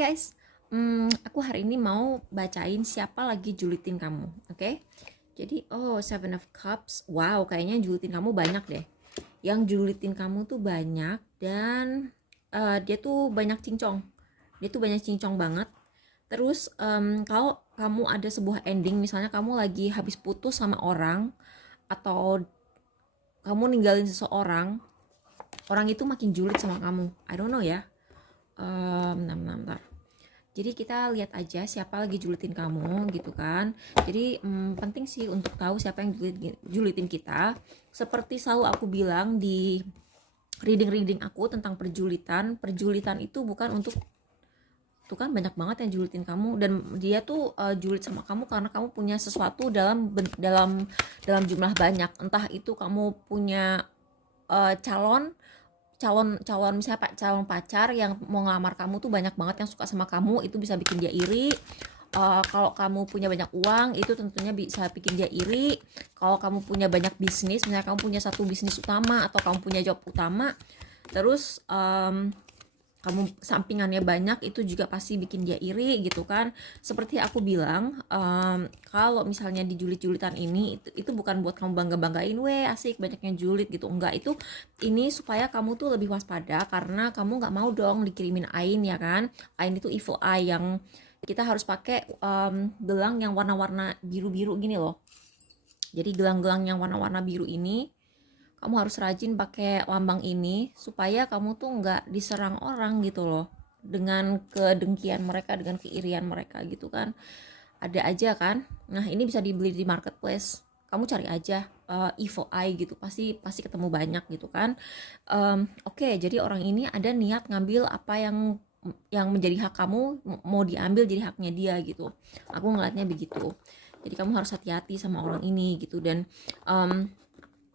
guys, aku hari ini mau bacain siapa lagi julitin kamu, oke? Jadi, Seven of Cups, wow, kayaknya julitin kamu banyak deh. Yang julitin kamu tuh banyak dan dia tuh banyak cincong. Dia tuh banyak cincong banget. Terus kalau kamu ada sebuah ending, misalnya kamu lagi habis putus sama orang atau kamu ninggalin seseorang, orang itu makin julid sama kamu. I don't know ya. Bentar. Jadi kita lihat aja siapa lagi julitin kamu gitu kan. Jadi penting sih untuk tahu siapa yang julitin kita. Seperti selalu aku bilang di reading aku tentang perjulitan. Perjulitan itu bukan untuk, tuh kan banyak banget yang julitin kamu dan dia tuh julid sama kamu karena kamu punya sesuatu dalam jumlah banyak. Entah itu kamu punya calon calon misalnya calon pacar yang mau ngelamar kamu tuh banyak banget yang suka sama kamu, itu bisa bikin dia iri. Kalau kamu punya banyak uang itu tentunya bisa bikin dia iri. Kalau kamu punya banyak bisnis, misalnya kamu punya satu bisnis utama atau kamu punya job utama, terus kamu sampingannya banyak, itu juga pasti bikin dia iri gitu kan. Seperti aku bilang, kalau misalnya di julit-julitan ini itu bukan buat kamu bangga-banggain, weh asik banyaknya julid gitu, enggak. Itu ini supaya kamu tuh lebih waspada karena kamu nggak mau dong dikirimin Ain, ya kan. Ain itu evil eye yang kita harus pakai gelang yang warna-warna biru-biru gini loh. Jadi gelang-gelang yang warna-warna biru ini kamu harus rajin pakai lambang ini supaya kamu tuh nggak diserang orang gitu loh, dengan kedengkian mereka, dengan keirian mereka gitu kan. Ada aja kan. Nah ini bisa dibeli di marketplace, kamu cari aja evil eye gitu, pasti pasti ketemu banyak gitu kan. Oke, jadi orang ini ada niat ngambil apa yang menjadi hak kamu, mau diambil jadi haknya dia gitu. Aku ngeliatnya begitu. Jadi kamu harus hati-hati sama orang ini gitu. Dan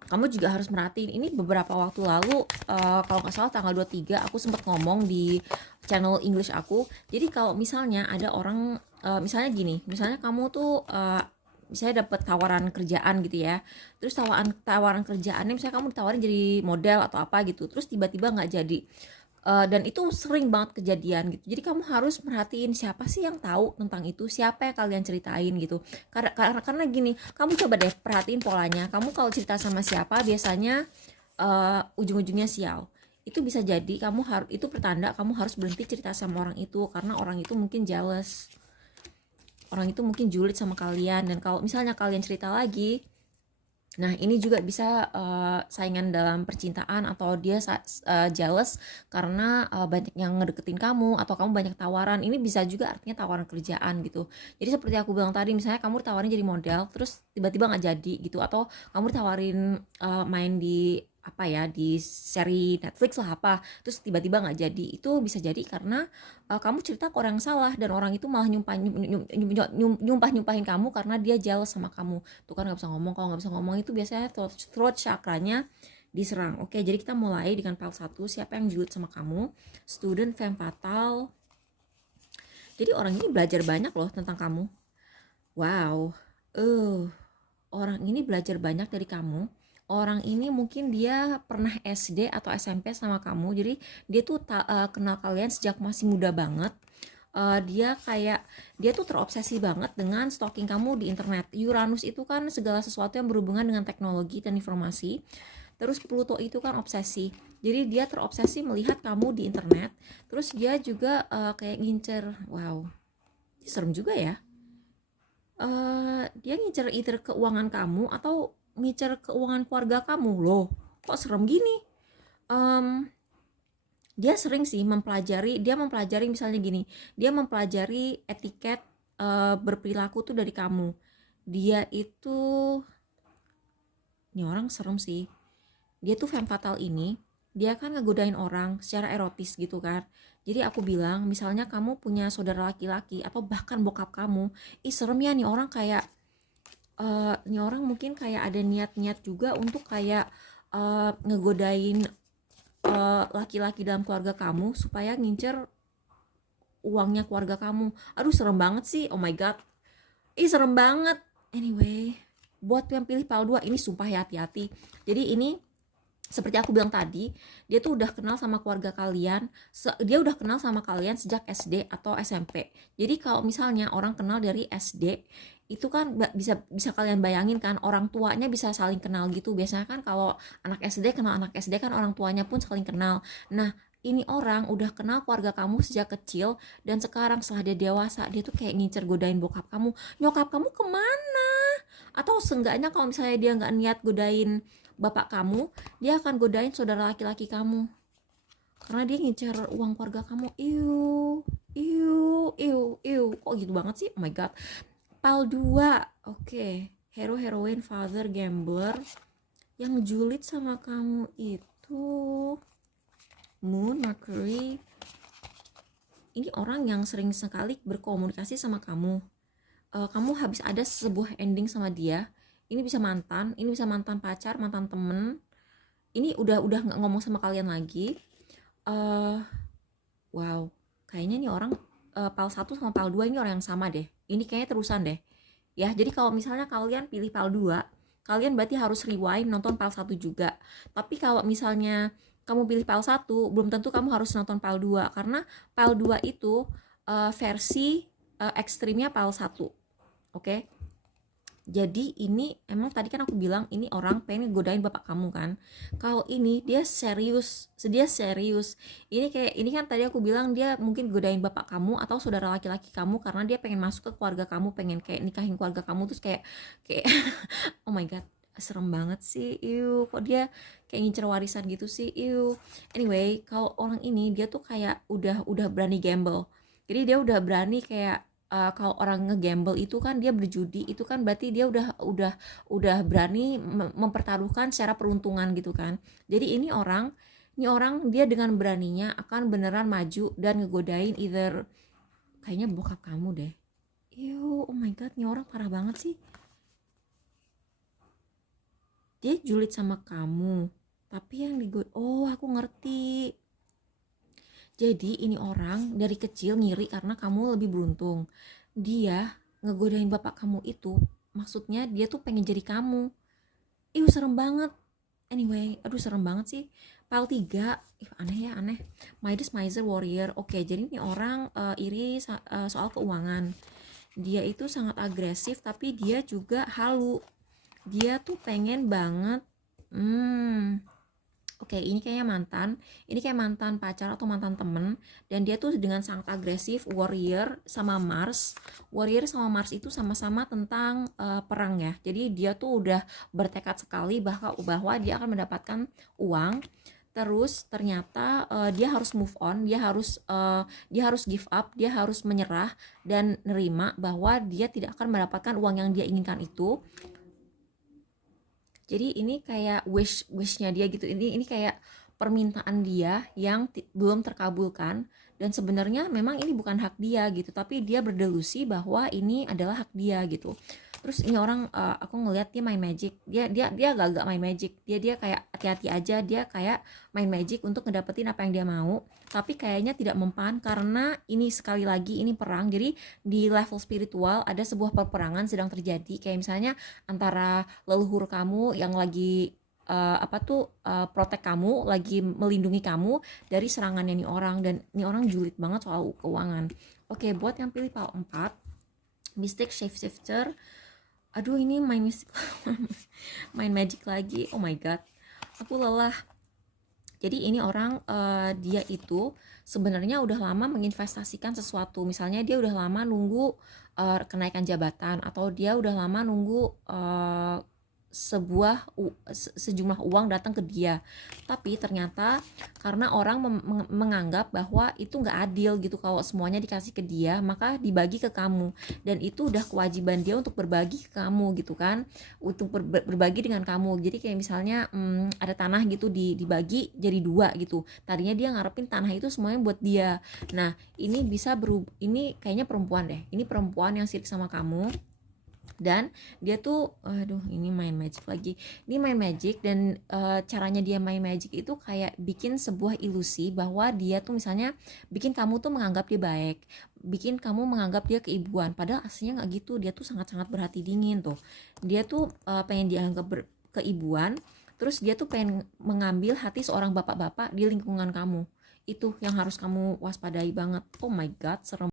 kamu juga harus merhatiin, ini beberapa waktu lalu kalau nggak salah tanggal 23 aku sempat ngomong di channel English aku. Jadi kalau misalnya ada orang misalnya gini, misalnya kamu tuh misalnya dapat tawaran kerjaan gitu ya, terus tawaran kerjaannya misalnya kamu ditawarin jadi model atau apa gitu, terus tiba-tiba nggak jadi. Dan itu sering banget kejadian gitu. Jadi kamu harus merhatiin siapa sih yang tahu tentang itu, siapa yang kalian ceritain gitu. Karena gini, kamu coba deh perhatiin polanya. Kamu kalau cerita sama siapa biasanya ujung-ujungnya sial. Itu bisa jadi itu pertanda kamu harus berhenti cerita sama orang itu karena orang itu mungkin jealous. Orang itu mungkin julid sama kalian, dan kalau misalnya kalian cerita lagi, nah ini juga bisa saingan dalam percintaan, atau dia jealous karena banyak yang ngedeketin kamu atau kamu banyak tawaran. Ini bisa juga artinya tawaran kerjaan gitu. Jadi seperti aku bilang tadi, misalnya kamu ditawarin jadi model terus tiba-tiba nggak jadi gitu, atau kamu ditawarin main di apa ya, di seri Netflix lah apa, terus tiba-tiba nggak jadi. Itu bisa jadi karena kamu cerita ke orang yang salah dan orang itu malah nyumpahin kamu karena dia jealous sama kamu. Tuh kan nggak bisa ngomong. Kalau nggak bisa ngomong itu biasanya throat chakranya diserang. Oke, jadi kita mulai dengan file 1. Siapa yang julid sama kamu? Student, femme fatale. Jadi orang ini belajar banyak loh tentang kamu. Wow, orang ini belajar banyak dari kamu. Orang ini mungkin dia pernah SD atau SMP sama kamu, jadi dia tuh kenal kalian sejak masih muda banget. Dia tuh terobsesi banget dengan stalking kamu di internet. Uranus itu kan segala sesuatu yang berhubungan dengan teknologi dan informasi. Terus Pluto itu kan obsesi. Jadi dia terobsesi melihat kamu di internet. Terus dia juga kayak ngincer. Wow, serem juga ya. Dia ngincer either keuangan kamu atau ngincer keuangan keluarga kamu. Loh, kok serem gini? Dia sering sih mempelajari misalnya gini, dia mempelajari etiket berperilaku tuh dari kamu. Dia itu, ini orang serem sih. Dia tuh femme fatale ini, dia kan ngegodain orang secara erotis gitu kan. Jadi aku bilang, misalnya kamu punya saudara laki-laki atau bahkan bokap kamu, serem ya nih orang. Kayak nih orang mungkin kayak ada niat-niat juga untuk kayak ngegodain laki-laki dalam keluarga kamu supaya ngincer uangnya keluarga kamu. Aduh serem banget sih, oh my god, serem banget. Anyway, buat yang pilih PAL 2 ini sumpah ya, hati-hati. Jadi ini seperti aku bilang tadi, dia tuh udah kenal sama keluarga kalian, dia udah kenal sama kalian sejak SD atau SMP. Jadi kalau misalnya orang kenal dari SD, itu kan bisa bisa kalian bayangin kan, orang tuanya bisa saling kenal gitu. Biasanya kan kalau anak SD kenal anak SD kan orang tuanya pun saling kenal. Nah, ini orang udah kenal keluarga kamu sejak kecil, dan sekarang setelah dia dewasa, dia tuh kayak ngincer godain bokap kamu. Nyokap kamu kemana? Atau seenggaknya kalau misalnya dia nggak niat godain bapak kamu, dia akan godain saudara laki-laki kamu karena dia ngincer uang keluarga kamu. Iu, iu, iu, iu, kok gitu banget sih? Oh my god. Pal 2. Oke, hero, heroine, father, gambler. Yang julid sama kamu itu Moon, Mercury. Ini orang yang sering sekali berkomunikasi sama kamu. Kamu habis ada sebuah ending sama dia. Ini bisa mantan pacar, mantan temen. Ini udah nggak ngomong sama kalian lagi. Wow, kayaknya nih orang PAL 1 sama PAL 2 ini orang yang sama deh. Ini kayaknya terusan deh. Ya, jadi kalau misalnya kalian pilih PAL 2, kalian berarti harus rewind nonton PAL 1 juga. Tapi kalau misalnya kamu pilih PAL 1, belum tentu kamu harus nonton PAL 2 karena PAL 2 itu versi ekstrimnya PAL 1. Oke? Jadi ini emang tadi kan aku bilang ini orang pengen godain bapak kamu kan. Kalau ini dia serius. Ini kan tadi aku bilang dia mungkin godain bapak kamu atau saudara laki-laki kamu karena dia pengen masuk ke keluarga kamu, pengen kayak nikahin keluarga kamu, terus kayak oh my god, serem banget sih. Kok dia kayak ngincer warisan gitu sih. Anyway, kalau orang ini dia tuh kayak udah berani gamble. Jadi dia udah berani kayak kalau orang ngegamble itu kan dia berjudi, itu kan berarti dia udah berani mempertaruhkan secara peruntungan gitu kan. Jadi ini orang dia dengan beraninya akan beneran maju dan ngegodain either kayaknya bokap kamu deh. Oh my god, ini orang parah banget sih. Dia julid sama kamu, tapi yang oh aku ngerti. Jadi ini orang dari kecil ngiri karena kamu lebih beruntung. Dia ngegodain bapak kamu itu, maksudnya dia tuh pengen jadi kamu. Serem banget. Anyway, aduh serem banget sih. Pile 3, aneh ya, aneh. Midas, Miser, Warrior. Oke, jadi ini orang iri soal keuangan. Dia itu sangat agresif, tapi dia juga halu. Dia tuh pengen banget Oke, ini kayak mantan pacar atau mantan temen, dan dia tuh dengan sangat agresif. Warrior sama Mars itu sama-sama tentang perang ya. Jadi dia tuh udah bertekad sekali bahwa dia akan mendapatkan uang. Terus ternyata dia harus move on, dia harus give up, dia harus menyerah dan nerima bahwa dia tidak akan mendapatkan uang yang dia inginkan itu. Jadi ini kayak wishnya dia gitu. Ini kayak permintaan dia yang belum terkabulkan, dan sebenarnya memang ini bukan hak dia gitu, tapi dia berdelusi bahwa ini adalah hak dia gitu. Terus ini orang aku ngelihat dia main magic. Dia agak main magic. Dia kayak hati-hati aja, dia kayak main magic untuk ngedapetin apa yang dia mau, tapi kayaknya tidak mempan karena ini sekali lagi ini perang. Jadi di level spiritual ada sebuah peperangan sedang terjadi, kayak misalnya antara leluhur kamu yang lagi protek kamu, lagi melindungi kamu dari serangannya nih orang, dan nih orang julid banget soal keuangan. Oke, buat yang pilih PAL 4, Mystic, Shapeshifter. Aduh, ini main mystic main magic lagi. Oh my god, aku lelah. Jadi ini orang dia itu sebenarnya udah lama menginvestasikan sesuatu. Misalnya dia udah lama nunggu kenaikan jabatan, atau dia udah lama nunggu sejumlah uang datang ke dia, tapi ternyata karena orang menganggap bahwa itu nggak adil gitu, kalau semuanya dikasih ke dia maka dibagi ke kamu, dan itu udah kewajiban dia untuk berbagi ke kamu gitu kan, untuk berbagi dengan kamu. Jadi kayak misalnya ada tanah gitu dibagi jadi 2 gitu, tadinya dia ngarepin tanah itu semuanya buat dia. Nah ini bisa ini kayaknya perempuan deh, ini perempuan yang sirik sama kamu, dan dia tuh ini main magic lagi. Ini main magic, dan caranya dia main magic itu kayak bikin sebuah ilusi bahwa dia tuh misalnya bikin kamu tuh menganggap dia baik, bikin kamu menganggap dia keibuan, padahal aslinya nggak gitu. Dia tuh sangat-sangat berhati dingin tuh. Dia tuh pengen dianggap keibuan, Terus dia tuh pengen mengambil hati seorang bapak-bapak di lingkungan kamu. Itu yang harus kamu waspadai banget. Oh my god, serem